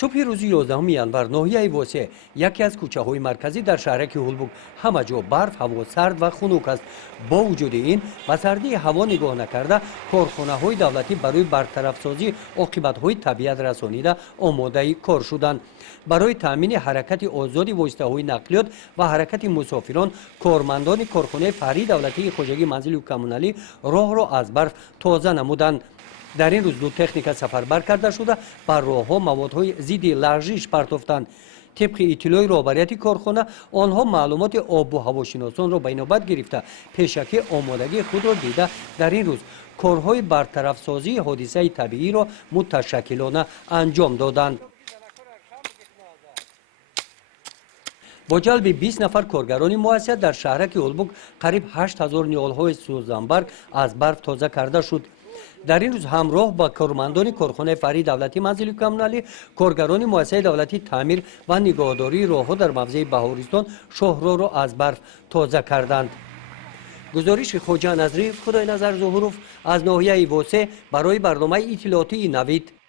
صبح روز 11 январ ناحیه واسه یکی از کوچه‌های مرکزی در شهرک هولبوگ همه جا برف، هوا سرد و خنک است. با وجود این به سردی هوا نگاه نکرده کارخانه‌های دولتی برای برطرف سازی عاقبت‌های طبیعت رسانیده آماده کار شدند. برای تامین حرکت آزاد واسطه‌های نقلیات و حرکت مسافران کارمندان کارخانه فری دولتی خواجگی منزل و کمونالی راه را از برف تازه نمودند. در این روز دو تکنیک سفربر کرده شده بر راه‌ها موادهای ضد لرزش پرتافتند. طبق اطلاع رهبریت کارخانه آنها معلومات آب و هواشناسان را به نوبت گرفته پیشکی آمادگی خود را دیده در این روز کارهای برطرف سازی حادثه طبیعی را متشکلانه انجام دادند. با جلب 20 نفر کارگران موسسه در شهرک هولبوگ قریب 8000 نیالهای سوزنبرگ از برف تازه کرده شد. در این روز همراه با کارمندان کارخانه فری دولتی منزل و کمونالی کارگران مؤسسه دولتی تعمیر و نگهداری راهها در موضع بهارستان شهرها را از برف تازه کردند. گزارش خواجه نظری خدای نظر ظهوروف از ناحیه واسه برای برنامه اطلاعاتی نوید.